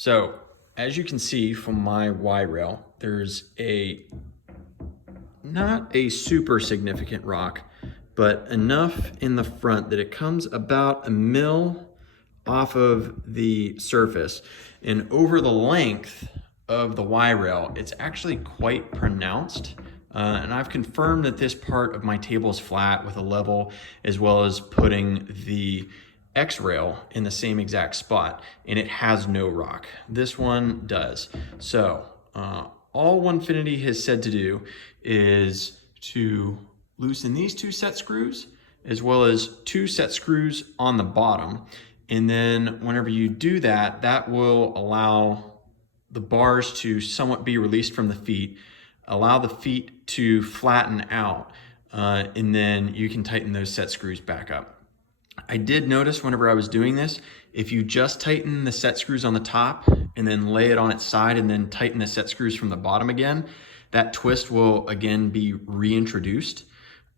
So as you can see from my Y rail, there's not a super significant rock, but enough in the front that it comes about a mil off of the surface. And over the length of the Y rail, it's actually quite pronounced. And I've confirmed that this part of my table is flat with a level, as well as putting the X rail in the same exact spot, and it has no rock. This one does. So all Onefinity has said to do is to loosen these 2 set screws, as well as 2 set screws on the bottom. And then whenever you do that, that will allow the bars to somewhat be released from the feet, allow the feet to flatten out, and then you can tighten those set screws back up. I did notice whenever I was doing this, if you just tighten the set screws on the top and then lay it on its side and then tighten the set screws from the bottom again, that twist will again be reintroduced,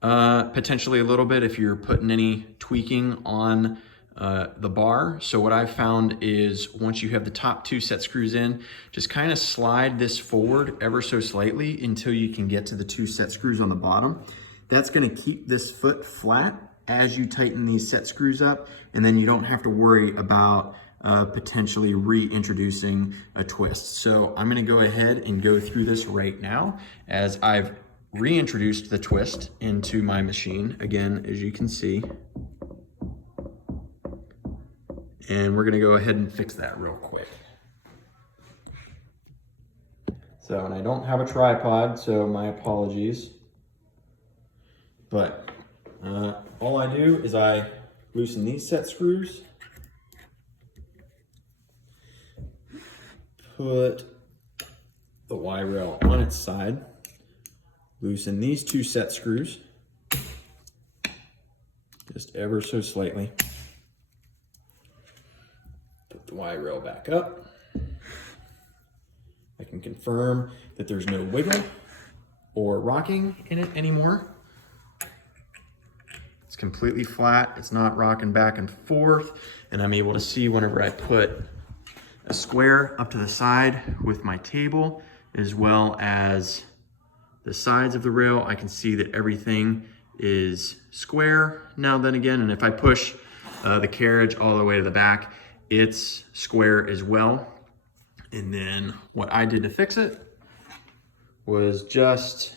potentially a little bit if you're putting any tweaking on the bar. So what I've found is once you have the top 2 set screws in, just kind of slide this forward ever so slightly until you can get to the 2 set screws on the bottom. That's going to keep this foot flat as you tighten these set screws up, and then you don't have to worry about potentially reintroducing a twist. So I'm going to go ahead and go through this right now as I've reintroduced the twist into my machine, again, as you can see. And we're going to go ahead and fix that real quick. So, and I don't have a tripod, so my apologies. But all I do is I loosen these set screws, put the Y rail on its side, loosen these 2 set screws, just ever so slightly. Put the Y rail back up. I can confirm that there's no wiggle or rocking in it anymore. It's completely flat, it's not rocking back and forth, and I'm able to see whenever I put a square up to the side with my table, as well as the sides of the rail, I can see that everything is square now then again, and if I push the carriage all the way to the back, it's square as well. And then what I did to fix it was just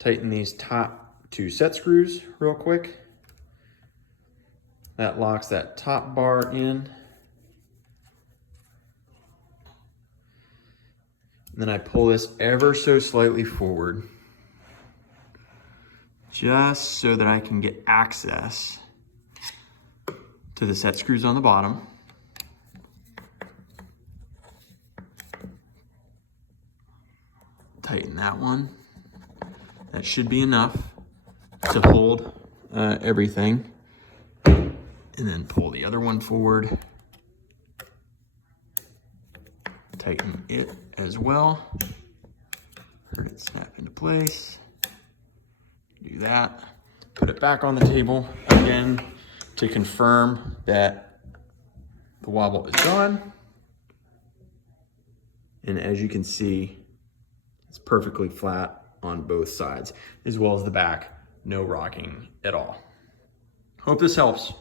tighten these top 2 set screws real quick. That locks that top bar in. And then I pull this ever so slightly forward, just so that I can get access to the set screws on the bottom. Tighten that one. That should be enough to hold everything. And then pull the other one forward. Tighten it as well. Let it snap into place. Do that. Put it back on the table again to confirm that the wobble is gone. And as you can see, it's perfectly flat on both sides, as well as the back, no rocking at all. Hope this helps.